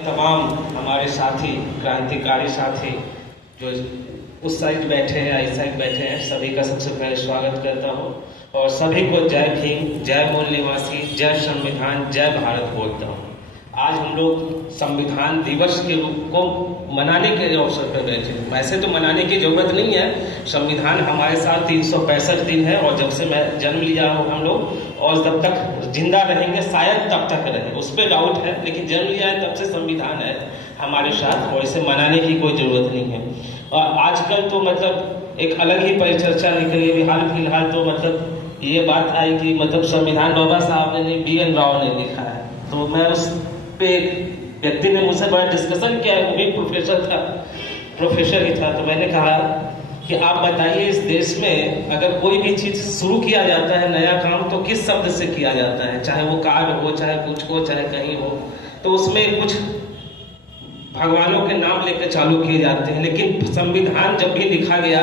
तमाम हमारे साथी, क्रांतिकारी साथी जो उस साइड बैठे हैं, इस साइड बैठे हैं, सभी का सबसे पहले स्वागत करता हूं और सभी को जय भीम, जय मूल निवासी, जय संविधान, जय भारत बोलता हूं। आज हम लोग संविधान दिवस के रूप को मनाने के अवसर पर बैठे हैं। वैसे तो मनाने की जरूरत नहीं है, संविधान हमारे साथ 365 दिन है और जब से मैं जन्म लिया हूँ हम लोग और जब तक जिंदा रहेंगे शायद तब तक रहे, उस पर डाउट है, लेकिन जन्म लिया है तब से संविधान है हमारे साथ और इसे मनाने की कोई जरूरत नहीं है। और आजकल तो मतलब एक अलग ही परिचर्चा निकली है, हाल फिलहाल तो मतलब ये बात आई कि मतलब संविधान बाबा साहब ने BN राव ने लिखा है। तो मैं उस पे व्यक्ति ने मुझसे बड़ा डिस्कशन किया, वो भी प्रोफेसर ही था। तो मैंने कहा कि आप बताइए, इस देश में अगर कोई भी चीज शुरू किया जाता है, नया काम, तो किस शब्द से किया जाता है? चाहे वो कार्ड हो, चाहे कुछ हो, चाहे कहीं हो, तो उसमें कुछ भगवानों के नाम लेकर चालू किए जाते हैं। लेकिन संविधान जब भी लिखा गया,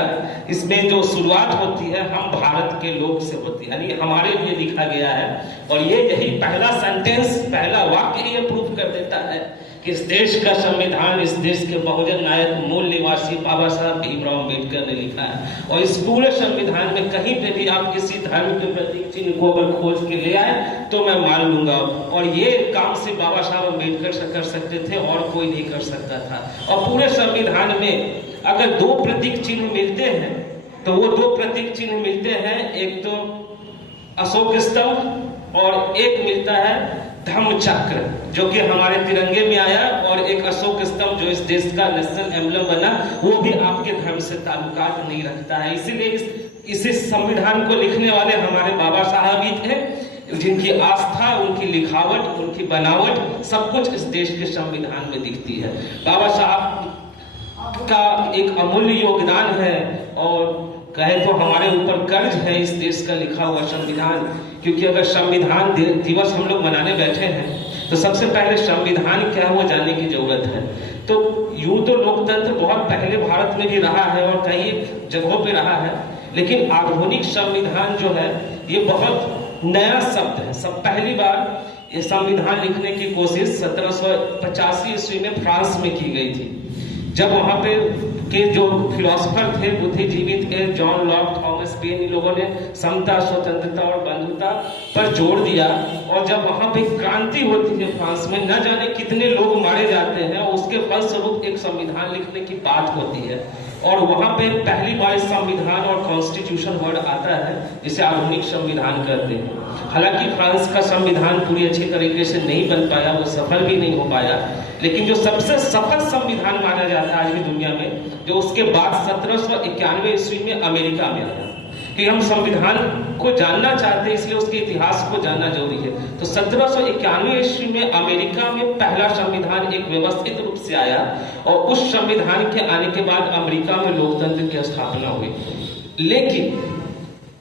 इसमें जो शुरुआत होती है हम भारत के लोग से होती है, यानी हमारे लिए लिखा गया है। और यही पहला सेंटेंस, पहला वाक्य ये प्रूफ कर देता है कि इस देश का संविधान, इस देश के बहुजन नायक मूल निवासी बाबा साहब भीमराव अम्बेडकर ने लिखा है। और इस पूरे संविधान में कहीं पे भी आप किसी धर्म के प्रतीक चिन्ह को अगर खोज के ले आए तो मैं मान लूंगा। और ये काम सिर्फ बाबा साहब अम्बेडकर से कर सकते थे और कोई नहीं कर सकता था। और पूरे संविधान में अगर दो प्रतीक चिन्ह मिलते हैं तो वो दो प्रतीक चिन्ह मिलते हैं, एक तो अशोक स्तंभ और एक मिलता है धम्म चक्र, जो कि हमारे तिरंगे में आया। और एक अशोक स्तंभ जो इस देश का नेशनल एम्बलम बना, वो भी आपके धर्म से ताल्लुकात नहीं रखता है। इसीलिए इस संविधान को लिखने वाले हमारे बाबा साहब ही थे, जिनकी आस्था, उनकी लिखावट, उनकी बनावट सब कुछ इस देश के संविधान में दिखती है। बाबा साहब का एक अमूल्य योगदान है और कहे तो हमारे ऊपर कर्ज है इस देश का लिखा हुआ संविधान। क्योंकि अगर संविधान दिवस हम लोग मनाने बैठे हैं तो सबसे पहले संविधान क्या है वो जानने की जरूरत है। तो यूं तो लोकतंत्र बहुत पहले भारत में भी रहा है और कई जगहों पे रहा है, लेकिन आधुनिक संविधान जो है ये बहुत नया शब्द है। सब पहली बार ये संविधान लिखने की कोशिश 1785 ईस्वी में फ्रांस में की गई थी, जब वहां पे के जो फिलोसोफर थे, बुद्धिजीवी थे, जॉन लॉक, थॉमस पेन, इन लोगों ने समता, स्वतंत्रता और बंधुता पर जोर दिया। और जब वहां पे क्रांति होती है फ्रांस में, न जाने कितने लोग मारे जाते हैं और उसके फलस्वरूप एक संविधान लिखने की बात होती है। और वहां पे पहली बार संविधान और कॉन्स्टिट्यूशन वर्ड आता है, जिसे आधुनिक संविधान कहते हैं। हालांकि फ्रांस का संविधान पूरी अच्छी तरीके से नहीं बन पाया, वो सफल भी नहीं हो पाया, लेकिन जो सबसे सफल संविधान माना जाता है आज की दुनिया में, जो उसके बाद 1791 ईस्वी में अमेरिका में आया। कि हम संविधान को जानना चाहते हैं, इसलिए उसके इतिहास को जानना जरूरी है। तो 1791 ईस्वी में अमेरिका में पहला संविधान एक व्यवस्थित रूप से आया और उस संविधान के आने के बाद अमेरिका में लोकतंत्र की स्थापना हुई। लेकिन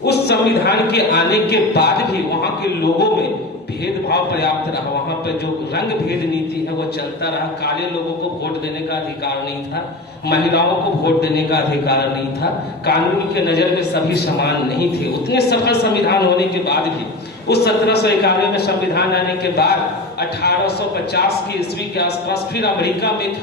उस संविधान के आने के बाद भी वहां के लोगों में भेदभाव पर्याप्त रहा। वहां पर जो रंग भेद नीति है वो चलता रहा। काले लोगों को वोट देने का अधिकार नहीं था, महिलाओं को वोट देने का अधिकार नहीं था, कानून के नजर में सभी समान नहीं थे। उतने सफल संविधान होने के बाद भी उस 1791 में संविधान आने के बाद 1850 की ईस्वी के आसपास फिर अमेरिका में एक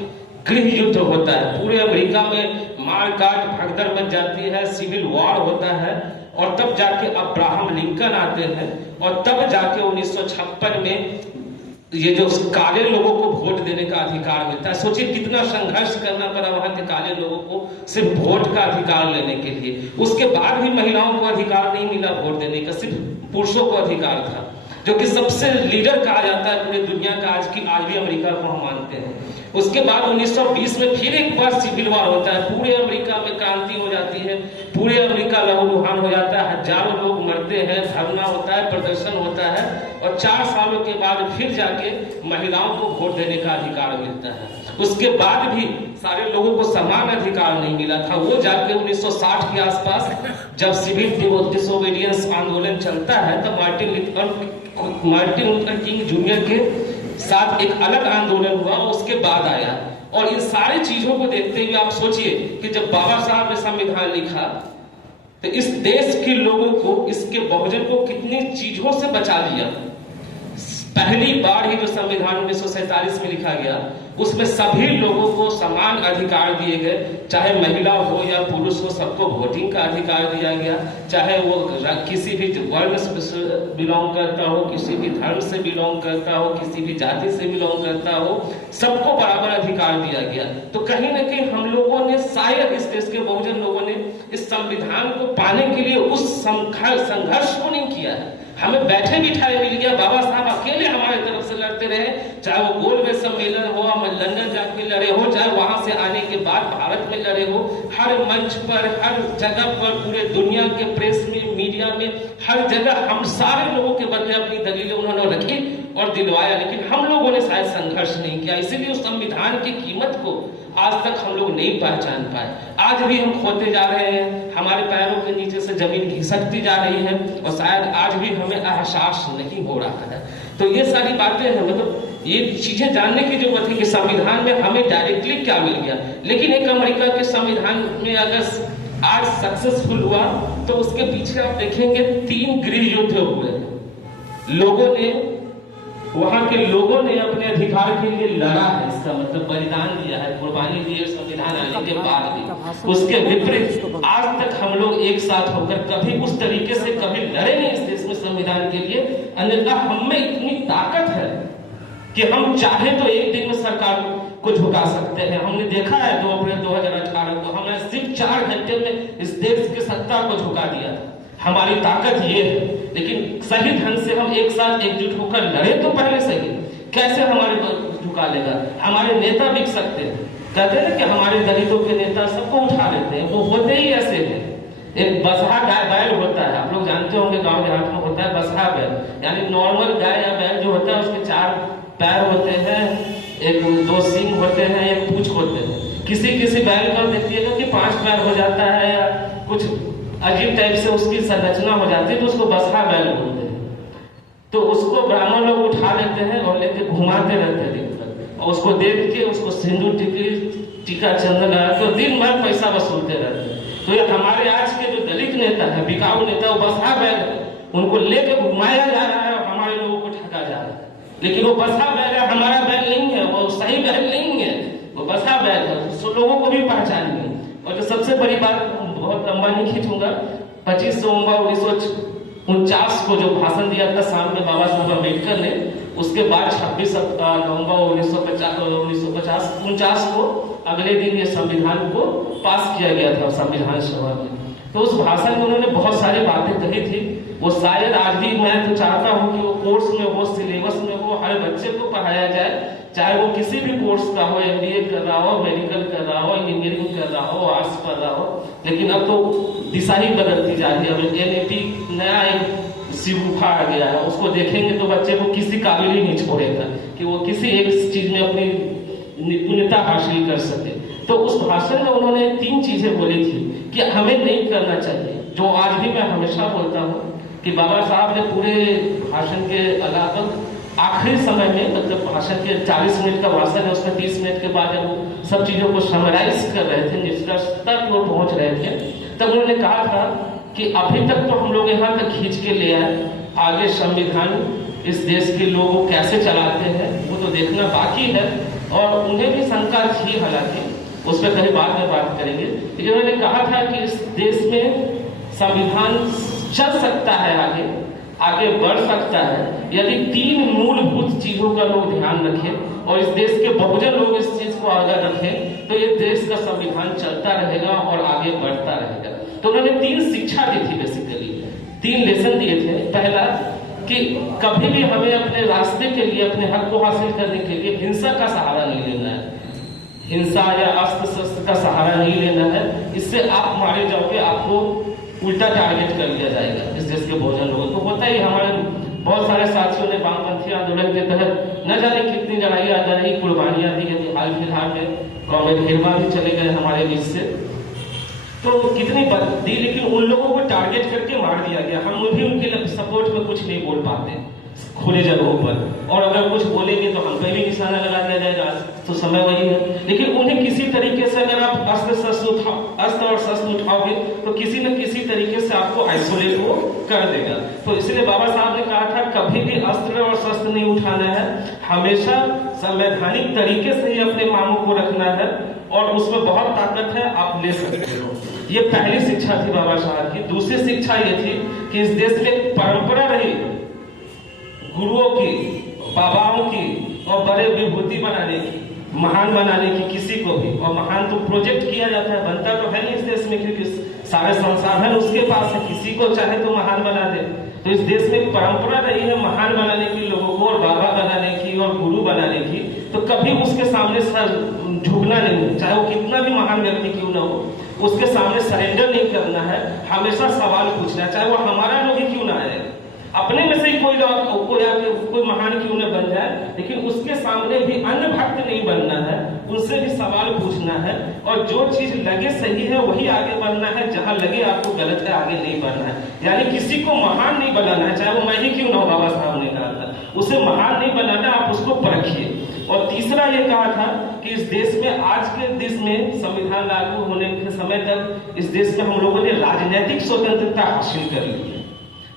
गृह युद्ध होता है। पूरे अमेरिका में मार काट भगदड़ मच जाती है, सिविल वॉर होता है। और तब जाके अब्राहम लिंकन आते हैं और तब जाके 1956 में ये जो काले लोगों को वोट देने का अधिकार मिलता है। सोचिए कितना संघर्ष करना पड़ा वहां के काले लोगों को सिर्फ वोट का अधिकार लेने के लिए। उसके बाद भी महिलाओं को अधिकार नहीं मिला वोट देने का, सिर्फ पुरुषों को अधिकार था, जो कि सबसे लीडर कहा जाता है पूरी दुनिया का। आज भी अमेरिका को हम मानते हैं। उसके बाद 1920 में फिर एक बार सिविल वॉर होता है। पूरे अमेरिका में क्रांति हो जाती है, पूरे अमेरिका लहूलुहान हो जाता है, हजारों लोग मरते हैं, धरना होता है, प्रदर्शन होता है। और 4 सालों के बाद फिर जाके महिलाओं को वोट देने का अधिकार मिलता है। उसके बाद भी सारे लोगों को समान अधिकार नहीं मिला था। वो जाके 1960 के आसपास जब सिविल डिसोबीडियंस आंदोलन चलता है, तब मार्टिन लूथर किंग जूनियर के साथ एक अलग आंदोलन हुआ, उसके बाद आया। और इन सारी चीजों को देखते हुए आप सोचिए कि जब बाबा साहब ने संविधान लिखा तो इस देश के लोगों को, इसके बहुजन को कितनी चीजों से बचा लिया। पहली बार ही जो संविधान 1947 में लिखा गया उसमें सभी लोगों को समान अधिकार दिए गए, चाहे महिला हो या पुरुष हो, सबको वोटिंग का अधिकार दिया गया, चाहे वो किसी भी वर्ण से बिलोंग करता हो, किसी भी धर्म से बिलोंग करता हो, किसी भी जाति से बिलोंग करता हो, सबको बराबर अधिकार दिया गया। तो कहीं ना कहीं हम लोगों ने, शायद इस देश के बहुजन लोगों ने इस संविधान को पाने के लिए उस संघर्ष को नहीं किया है। हमें बैठे बिठाए मिल गया, बाबा साहब अकेले हमारे तरफ से लड़ते रहे, चाहे वो गोलमेज सम्मेलन हो, हम लंदन जाके लड़े हो, चाहे वहां से आने के बाद भारत में लड़े हो, हर मंच पर, हर जगह पर, पूरे दुनिया के प्रेस में, मीडिया में, हर जगह हम सारे लोगों के बदले अपनी दलीलें उन्होंने रखी और दिलवाया, लेकिन हम लोगों ने शायद संघर्ष नहीं किया। इसीलिए उस संविधान की कीमत को आज तक हम लोग नहीं पहचान पाए। आज भी हम खोते जा रहे हैं, हमारे पैरों के नीचे से जमीन खिसकती जा रही है और शायद आज भी हमें एहसास नहीं हो रहा है। तो ये सारी बातें हैं, मतलब ये चीजें जानने की जरूरत है कि संविधान में हमें डायरेक्टली क्या मिल गया। लेकिन एक अमेरिका के संविधान में अगर आज सक्सेसफुल हुआ तो उसके पीछे आप देखेंगे 3 गृह युद्ध हुए। लोगों ने, वहां के लोगों ने अपने अधिकार के लिए लड़ा है, इसका मतलब बलिदान दिया है, कुर्बानी दी है संविधान आने के बाद भी। उसके विपरीत आज तक हम लोग एक साथ होकर कभी उस तरीके से कभी लड़े नहीं इस देश में संविधान के लिए। अन्यथा हम में इतनी ताकत है कि हम चाहे तो एक दिन में सरकार को झुका सकते हैं। हमने देखा है 2 अप्रैल 2018 को हमने सिर्फ 4 घंटे में इस देश की सत्ता को झुका दिया था। हमारी ताकत ये है, लेकिन सही ढंग से हम एक साथ एकजुट होकर लड़े तो पहले सही। कैसे हमारे झुका लेगा? हमारे नेता बिक सकते हैं, कहते हैं कि हमारे दलितों के नेता सबको उठा लेते हैं, वो होते ही ऐसे हैं। एक बसहा गाय बैल होता है, आप लोग जानते होंगे, गांव देहात में होता है बसहा बैल, यानी नॉर्मल गाय या बैल जो होता है उसके 4 पैर होते हैं, 2 सींग होते हैं, 1 पूंछ होते हैं। किसी किसी बैल का देखिएगा कि 5 पैर हो जाता है या कुछ अजीब टाइप से उसकी संरचना हो जाती है, तो उसको बसहा बैल बोलते हैं। तो उसको ब्राह्मण लोग उठा लेते हैं और लेके घुमाते रहते हैं दिन भर, और उसको देख के उसको सिंदूर टीका चंदन लगा के दिन भर पैसा वसूलते रहते हैं। तो ये हमारे आज के जो दलित नेता है, बिकाऊ नेता, वो बसहा बैल है, उनको लेके घुमाया जा रहा है और हमारे लोगों को ठगा जा रहा है। लेकिन वो बसहा बैल है, हमारा बैल नहीं है, वो सही बैल नहीं है, वो बसहा बैल है, तो लोगों को भी पहचान नहीं। और जो सबसे बड़ी बात, बहुत लंबा नहीं खींचूंगा, 25 नवंबर 1949 को जो भाषण दिया था सामने बाबा साहब अम्बेडकर ने, उसके बाद 26 नवंबर 1949 को अगले दिन ये संविधान को पास किया गया था संविधान सभा में। तो उस भाषण में उन्होंने बहुत सारी बातें कही थी, वो शायद आज भी मैं तो चाहता हूँ कि वो कोर्स में हो, सिलेबस में हो, हर बच्चे को पढ़ाया जाए, चाहे वो किसी भी कोर्स का हो, MBA कर रहा हो, मेडिकल कर रहा हो, इंजीनियरिंग कर रहा हो, आर्ट्स कर रहा हो। लेकिन अब तो दिशा ही बदलती जा रही है। अब NAP नया एक सिरूफा आ गया है, उसको देखेंगे तो बच्चे को किसी काबिल ही नहीं छोड़ेगा कि वो किसी एक चीज में अपनी निपुणता हासिल कर सके। तो उस भाषण में उन्होंने 3 चीजें बोली थी कि हमें नहीं करना चाहिए, जो आज भी मैं हमेशा बोलता हूँ कि बाबा साहब ने पूरे भाषण के अलावा आखिरी समय में, मतलब भाषण के 40 मिनट का भाषण है, उसमें 30 मिनट के बाद जब वो सब चीजों को समराइज कर रहे थे, निष्कर्ष तक वो पहुंच रहे थे, तब उन्होंने कहा था कि अभी तक तो हम लोग यहाँ तक खींच के ले आए, आगे संविधान इस देश के लोग कैसे चलाते हैं वो तो देखना बाकी है। और उन्हें भी शंका थी, हालांकि उस पर कहीं बाद में बात करेंगे, लेकिन उन्होंने कहा था कि इस देश में संविधान चल सकता है, आगे बढ़ सकता है, यदि 3 मूलभूत चीजों का लोग ध्यान रखें और इस देश के बहुजन लोग इस चीज को आगे रखें, तो ये देश का संविधान चलता रहेगा और आगे बढ़ता रहेगा। तो उन्होंने 3 शिक्षा दी थी, बेसिकली 3 लेसन दिए थे। पहला कि कभी भी हमें अपने रास्ते के लिए, अपने हक को हासिल करने के लिए हिंसा का सहारा नहीं लेना है, हिंसा या अस्त्र शस्त्र का सहारा नहीं लेना है। इससे आप मारे जाओगे, आपको उल्टा टारगेट कर लिया जाएगा इस देश के बहुजन लोगों को। होता ही, हमारे बहुत सारे साथियों ने वामपंथी आंदोलन के तहत न जाने कितनी लड़ाई आता रही, कुर्बानियां दी। हाल फिलहाल में कॉमरेड हिरमा भी चले गए हमारे बीच से, तो कितनी दी, लेकिन उन लोगों को टारगेट करके मार दिया गया। हम भी उनके सपोर्ट में कुछ नहीं बोल पाते खुले जगहों पर, और अगर कुछ बोलेंगे तो हम पे भी निशाना लगा दिया जाएगा। तो समय वही है। लेकिन उन्हें किसी तरीके से अगर आप अस्त्र और शस्त्र उठाओगे तो किसी न किसी तरीके से आपको आइसोलेट वो कर देगा। तो इसलिए बाबा साहब ने कहा था कभी भी अस्त्र और शस्त्र नहीं उठाना है, हमेशा संवैधानिक तरीके से ही अपने मांगों को रखना है और उसमें बहुत ताकत है, आप ले सकते हो। ये पहली शिक्षा थी बाबा साहब की। दूसरी शिक्षा ये थी कि इस देश में एक परंपरा रही गुरुओं की, बाबाओं की और बड़े विभूति बनाने की, महान बनाने की किसी को भी। और महान तो प्रोजेक्ट किया जाता है, बनता तो है नहीं इस देश में, क्योंकि सारे संसाधन उसके पास है, किसी को चाहे तो महान बना दे। तो इस देश में एक परंपरा रही है महान बनाने की लोगों को, और बाबा बनाने की और गुरु बनाने की। तो कभी उसके सामने सर झुकना नहीं, चाहे वो कितना भी महान व्यक्ति क्यों ना हो, उसके सामने सरेंडर नहीं करना है, हमेशा सवाल पूछना है, चाहे वो हमारा लोग ही क्यों ना आए, अपने में से ही कोई महान क्यों न बन जाए, लेकिन उसके सामने भी अन्य भक्त नहीं बनना है, उनसे भी सवाल पूछना है और जो चीज लगे सही है वही आगे बढ़ना है, जहां लगे आपको गलत है आगे नहीं बढ़ना है। यानी किसी को महान नहीं बनाना है, चाहे वो मैं ही क्यों ना हो, बाबा साहब ने कहा था, उसे महान नहीं बनाना, आप उसको परखिए। और तीसरा ये कहा था कि इस देश में आज के देश में संविधान लागू होने के समय तक इस देश में हम लोगों ने राजनीतिक स्वतंत्रता हासिल कर ली है,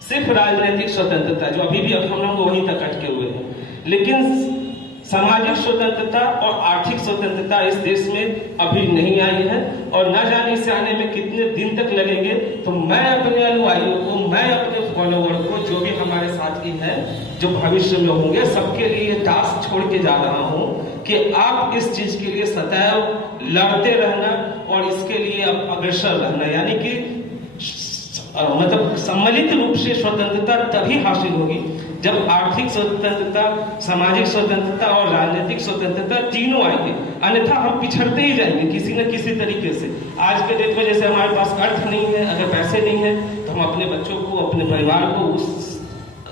सिर्फ राजनीतिक स्वतंत्रता, जो अभी भी हम लोग वहीं तक अटके हुए हैं। लेकिन सामाजिक स्वतंत्रता और आर्थिक स्वतंत्रता इस देश में अभी नहीं आई है और न जाने इसे आने में कितने दिन तक लगेंगे। तो मैं अपने अनुयायियों को, मैं अपने फॉलोवर को, जो भी हमारे साथी हैं जो भविष्य में होंगे, सबके लिए टास्क छोड़ के जा रहा हूं कि आप इस चीज के लिए सदैव लड़ते रहना और इसके लिए अग्रसर रहना। यानी कि मतलब सम्मिलित रूप से स्वतंत्रता तभी हासिल होगी जब आर्थिक स्वतंत्रता, सामाजिक स्वतंत्रता और राजनीतिक स्वतंत्रता तीनों आएंगे, अन्यथा हम पिछड़ते ही जाएंगे किसी न किसी तरीके से। आज के डेट में जैसे हमारे पास अर्थ नहीं है, अगर पैसे नहीं है तो हम अपने बच्चों को, अपने परिवार को उस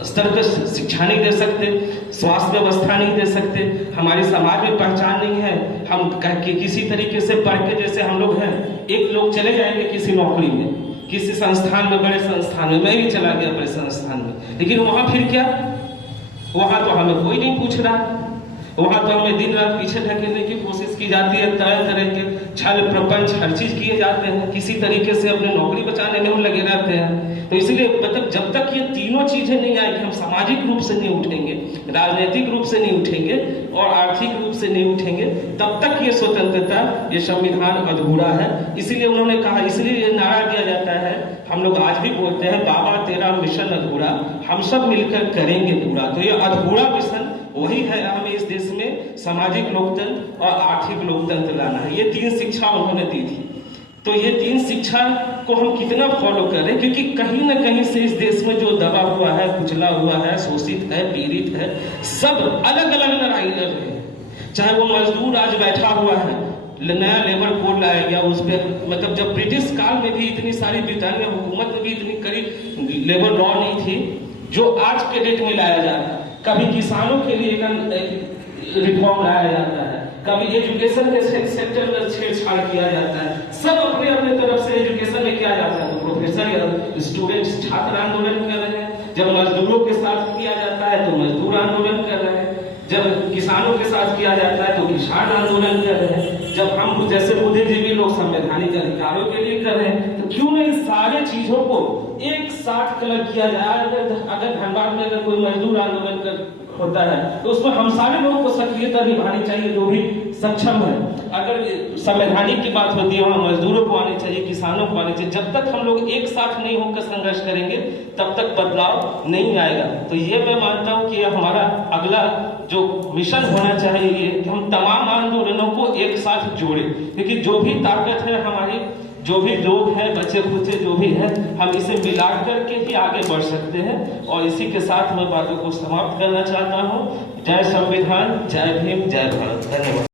स्तर पर शिक्षा नहीं दे सकते, स्वास्थ्य व्यवस्था नहीं दे सकते, हमारी समाज में पहचान नहीं है, हम किसी तरीके से पढ़ के, जैसे हम लोग हैं, एक लोग चले जाएंगे किसी नौकरी में, किसी संस्थान में, बड़े संस्थान में, मैं भी चला गया बड़े संस्थान में, लेकिन वहां फिर क्या, वहां तो हमें कोई नहीं पूछ रहा, वहां तो हमें दिन रात पीछे ढकेलने की कोशिश की जाती है, तरह तरह के छल प्रपंच हर चीज किए जाते हैं, किसी तरीके से अपने नौकरी बचाने में हम लगे रहते हैं। तो इसलिए मतलब जब तक ये तीनों चीजें नहीं आएगी, हम सामाजिक रूप से नहीं उठेंगे, राजनीतिक रूप से नहीं उठेंगे और आर्थिक रूप से नहीं उठेंगे, तब तक ये स्वतंत्रता, ये संविधान अधूरा है। इसीलिए उन्होंने कहा, इसलिए ये नारा दिया जाता है, हम लोग आज भी बोलते हैं, बाबा तेरा मिशन अधूरा, हम सब मिलकर करेंगे पूरा। तो ये अधूरा मिशन वही है, हमें इस देश में सामाजिक लोकतंत्र और आर्थिक लोकतंत्र लाना है। ये 3 शिक्षा उन्होंने दी थी। तो ये 3 शिक्षा को हम कितना फॉलो करें, क्योंकि कहीं ना कहीं से इस देश में जो दबा हुआ है, कुचला हुआ है, शोषित है, पीड़ित है, सब अलग अलग लड़ाई लड़ रहे हैं। चाहे वो मजदूर आज बैठा हुआ है, नया लेबर कोड लाया गया, उस पर मतलब जब ब्रिटिश काल में भी इतनी सारी, ब्रिटानिया हुकूमत में भी इतनी कड़ी लेबर लॉ नहीं थी जो आज के डेट में लाया जा रहा है। कभी किसानों के लिए रिफॉर्म लाया जाता है, कभी एजुकेशन के सेक्टर में छेड़छाड़ किया जाता है, सब अपने अपने तरफ से एजुकेशन में किया जाता है। तो प्रोफेसर या स्टूडेंट्स छात्र आंदोलन कर रहे हैं, जब मजदूरों के साथ किया जाता है तो मजदूर आंदोलन कर रहे हैं, जब किसानों के साथ किया जाता है तो किसान आंदोलन कर रहे हैं, जब हम जैसे बुद्धिजीवी लोग संवैधानिक अधिकारों के लिए कर रहे हैं, तो क्यों नहीं सारे चीजों को एक साथ कलर किया जाए। अगर धनबाद में अगर कोई मजदूर आंदोलन कर होता है तो उसमें हम सारे लोगों को सक्रियता निभानी चाहिए, जो भी सक्षम है। अगर संवैधानिक की बात होती है, वहाँ मजदूरों को आनी चाहिए, किसानों को आनी चाहिए। जब तक हम लोग एक साथ नहीं होकर संघर्ष करेंगे तब तक बदलाव नहीं आएगा। तो ये मैं मानता हूँ कि हमारा अगला जो मिशन होना चाहिए कि हम तमाम आंदोलनों को एक साथ जोड़ें, क्योंकि जो भी ताकत है हमारी, जो भी लोग हैं, बच्चे खुचे जो भी हैं, हम इसे मिला करके ही आगे बढ़ सकते हैं। और इसी के साथ मैं बातों को समाप्त करना चाहता हूँ। जय संविधान, जय भीम, जय भारत। धन्यवाद।